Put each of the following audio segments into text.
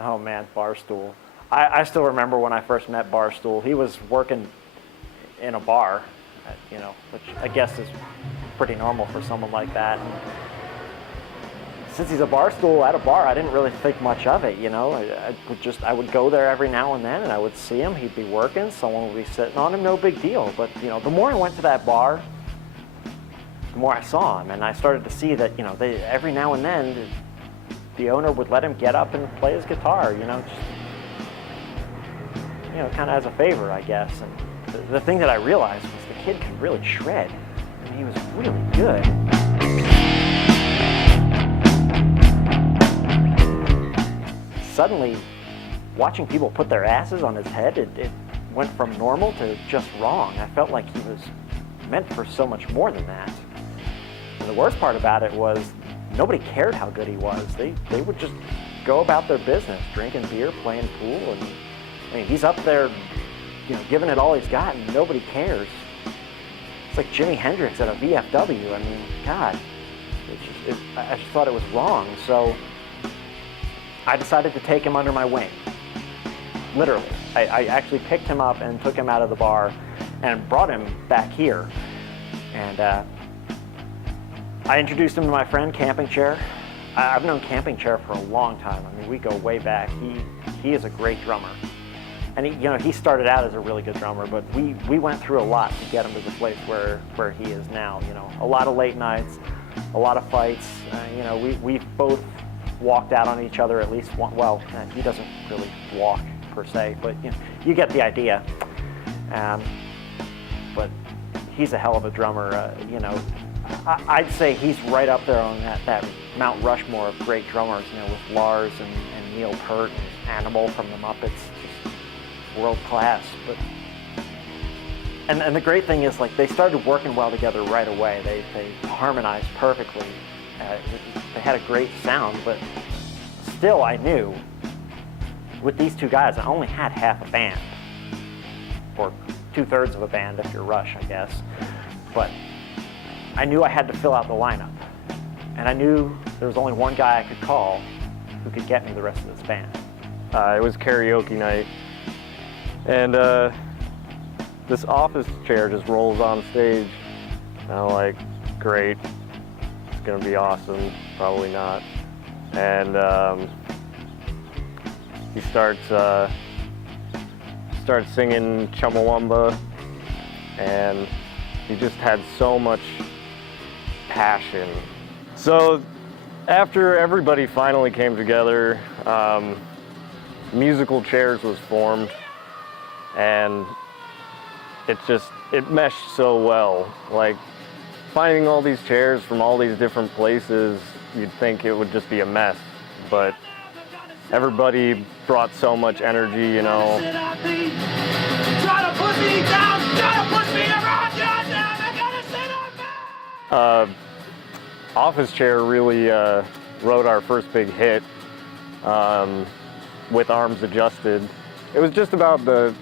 Oh man, Barstool. I still remember when I first met Barstool. He was working in a bar, which I guess is pretty normal for someone like that. And since he's a Barstool at a bar, I didn't really think much of it. I would go there every now and then, and I would see him. He'd be working, someone would be sitting on him, no big deal. But the more I went to that bar, the more I saw him, and I started to see that every now and then the owner would let him get up and play his guitar, kind of as a favor, I guess. And the thing that I realized was the kid could really shred. I mean, he was really good. Suddenly, watching people put their asses on his head, it went from normal to just wrong. I felt like he was meant for so much more than that. And the worst part about it was nobody cared how good he was. They would just go about their business, drinking beer, playing pool, and he's up there, giving it all he's got, and nobody cares. It's like Jimi Hendrix at a VFW. I mean, God, I just thought it was wrong. So I decided to take him under my wing. Literally, I actually picked him up and took him out of the bar and brought him back here. And I introduced him to my friend, Camping Chair. I've known Camping Chair for a long time. I mean, we go way back. He is a great drummer. And he started out as a really good drummer, but we went through a lot to get him to the place where he is now. A lot of late nights, a lot of fights. We both walked out on each other at least one. Well, he doesn't really walk per se, but you get the idea. But he's a hell of a drummer. I'd say he's right up there on that Mount Rushmore of great drummers. With Lars and Neil Peart and Animal from the Muppets. World class. But and the great thing is, they started working well together right away. They harmonized perfectly. They had a great sound, but still I knew with these two guys I only had half a band, or 2/3 of a band if you're Rush, I guess. But I knew I had to fill out the lineup, and I knew there was only one guy I could call who could get me the rest of this band. It was karaoke night. And this office chair just rolls on stage. And I'm like, great, it's gonna be awesome. Probably not. And he starts singing Chumbawamba, and he just had so much passion. So after everybody finally came together, Musical Chairs was formed. And it meshed so well. Finding all these chairs from all these different places, you'd think it would just be a mess, but everybody brought so much energy, Office Chair really wrote our first big hit with Arms Adjusted. It was just about the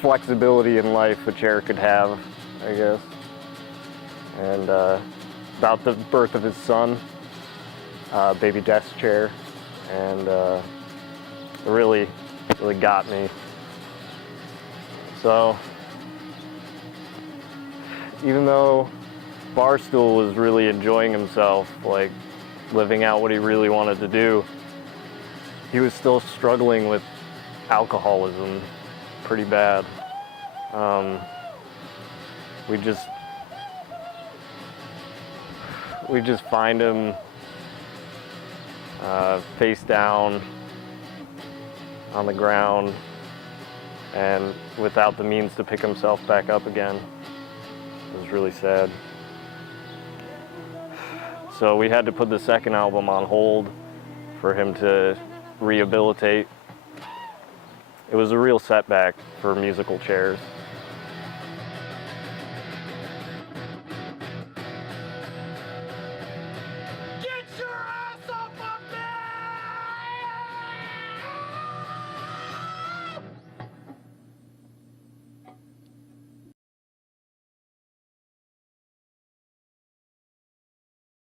flexibility in life a chair could have, I guess, and about the birth of his son, baby desk chair, and it really got me. So even though Barstool was really enjoying himself, living out what he really wanted to do, he was still struggling with alcoholism pretty bad. We just find him face down on the ground and without the means to pick himself back up again. It was really sad. So we had to put the second album on hold for him to rehabilitate. It was a real setback for Musical Chairs.